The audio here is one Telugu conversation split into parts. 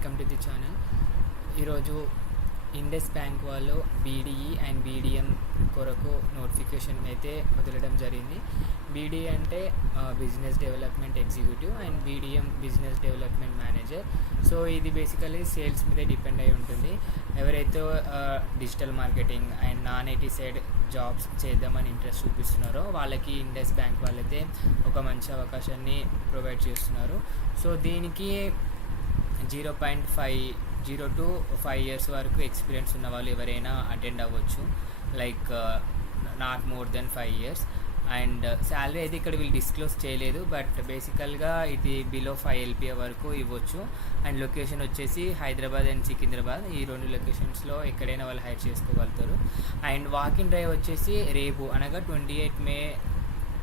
Welcome to the channel. ఈరోజు ఇండస్ బ్యాంక్ వాళ్ళు బీడీఈ అండ్ బీడీఎం కొరకు నోటిఫికేషన్ అయితే వదలడం జరిగింది. బీడీఈ అంటే business development executive and BDM business development manager. So ఇది బేసికలీ సేల్స్ మీదే డిపెండ్ అయి ఉంటుంది. ఎవరైతే digital marketing and non IT side jobs చేద్దామని ఇంట్రెస్ట్ చూపిస్తున్నారో వాళ్ళకి ఇండస్ బ్యాంక్ వాళ్ళైతే ఒక మంచి అవకాశాన్ని ప్రొవైడ్ చేస్తున్నారు. సో దీనికి 0.50 to 5 years వరకు ఎక్స్పీరియన్స్ ఉన్న వాళ్ళు ఎవరైనా అటెండ్ అవ్వచ్చు, like not more than 5 years. And salary అయితే ఇక్కడ వీళ్ళు డిస్క్లోజ్ చేయలేదు, బట్ బేసికల్గా ఇది బిలో 5 LPA వరకు ఇవ్వచ్చు. అండ్ లొకేషన్ వచ్చేసి హైదరాబాద్ అండ్ సికింద్రాబాద్, ఈ 2 లొకేషన్స్లో ఎక్కడైనా వాళ్ళు హైర్ చేసుకోగలుగుతారు. అండ్ వాకింగ్ డ్రైవ్ వచ్చేసి రేపు అనగా 28 May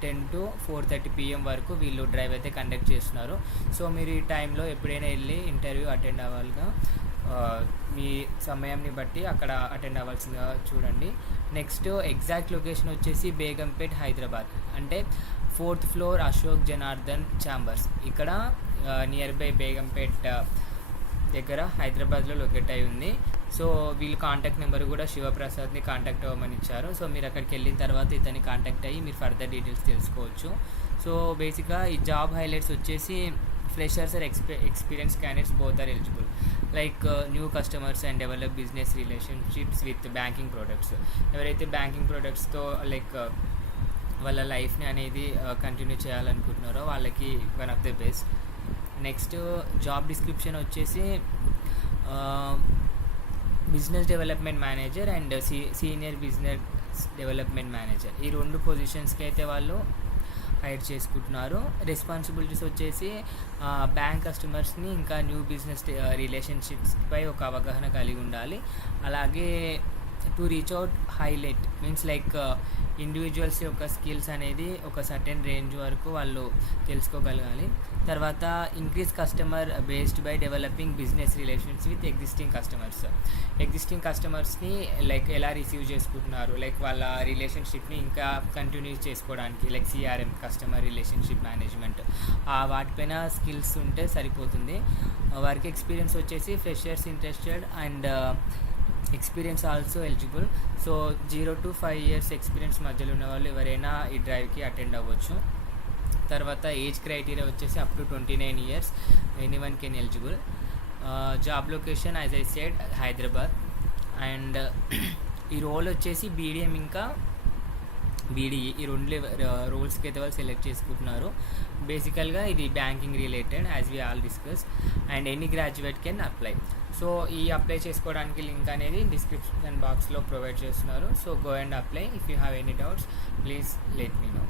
10 to 4:30 PM వరకు వీళ్ళు డ్రైవ్ అయితే కండక్ట్ చేస్తున్నారు. సో మీరు ఈ టైంలో ఎప్పుడైనా వెళ్ళి ఇంటర్వ్యూ అటెండ్ అవ్వాలిగా, మీ సమయాన్ని బట్టి అక్కడ అటెండ్ అవ్వాల్సిందిగా చూడండి. నెక్స్ట్ ఎగ్జాక్ట్ లొకేషన్ వచ్చేసి బేగంపేట్ హైదరాబాద్, అంటే 4th floor Ashok Janardhan chambers, ఇక్కడ నియర్ బై బేగంపేట్ దగ్గర హైదరాబాద్లో లొకేట్ అయి ఉంది. సో వీళ్ళు కాంటాక్ట్ నెంబర్ కూడా శివప్రసాద్ని కాంటాక్ట్ అవ్వమని ఇచ్చారు. సో మీరు అక్కడికి వెళ్ళిన తర్వాత ఇతన్ని కాంటాక్ట్ అయ్యి మీరు ఫర్దర్ డీటెయిల్స్ తెలుసుకోవచ్చు. సో బేసిక్గా ఈ జాబ్ హైలైట్స్ వచ్చేసి freshers or experience candidates both are eligible, like new customers and develop business relationships with banking products. ఎవరైతే బ్యాంకింగ్ ప్రొడక్ట్స్తో లైక్ వాళ్ళ లైఫ్ని అనేది కంటిన్యూ చేయాలనుకుంటున్నారో వాళ్ళకి one of the best. Next job description వచ్చేసి business development manager and senior business development manager, ఈ 2 పొజిషన్స్కి అయితే వాళ్ళు హైర్ చేసుకుంటున్నారు. రెస్పాన్సిబిలిటీస్ వచ్చేసి బ్యాంక్ కస్టమర్స్ని ఇంకా న్యూ బిజినెస్ రిలేషన్షిప్స్పై ఒక అవగాహన కలిగి ఉండాలి. అలాగే to reach out highlight means like individuals యొక్క స్కిల్స్ అనేది ఒక సర్టెన్ రేంజ్ వరకు వాళ్ళు తెలుసుకోగలగాలి. తర్వాత increase customer based by developing business relations with existing కస్టమర్స్ని లైక్ ఎలా రిసీవ్ చేసుకుంటున్నారు, లైక్ వాళ్ళ రిలేషన్షిప్ని ఇంకా కంటిన్యూ చేసుకోవడానికి, like CRM customer relationship management, వాటిపైన స్కిల్స్ ఉంటే సరిపోతుంది. వారికి ఎక్స్పీరియన్స్ వచ్చేసి freshers interested and experience also eligible. So 0 to 5 years experience మధ్యలో ఉన్న వాళ్ళు ఎవరైనా ఈ డ్రైవ్కి అటెండ్ అవ్వచ్చు. తర్వాత ఏజ్ క్రైటీరియా వచ్చేసి up to 29 years anyone can eligible. Job location as I said Hyderabad. And ఈ రోల్ వచ్చేసి BDM ఇంకా BDE, ఈ 2 రోల్స్కి అయితే వాళ్ళు సెలెక్ట్ చేసుకుంటున్నారు. బేసికల్గా ఇది banking related as we all discuss, and any graduate can apply. So ఈ అప్లై చేసుకోవడానికి లింక్ అనేది డిస్క్రిప్షన్ బాక్స్లో ప్రొవైడ్ చేస్తున్నారు. So go and apply. If you have any doubts please let me no.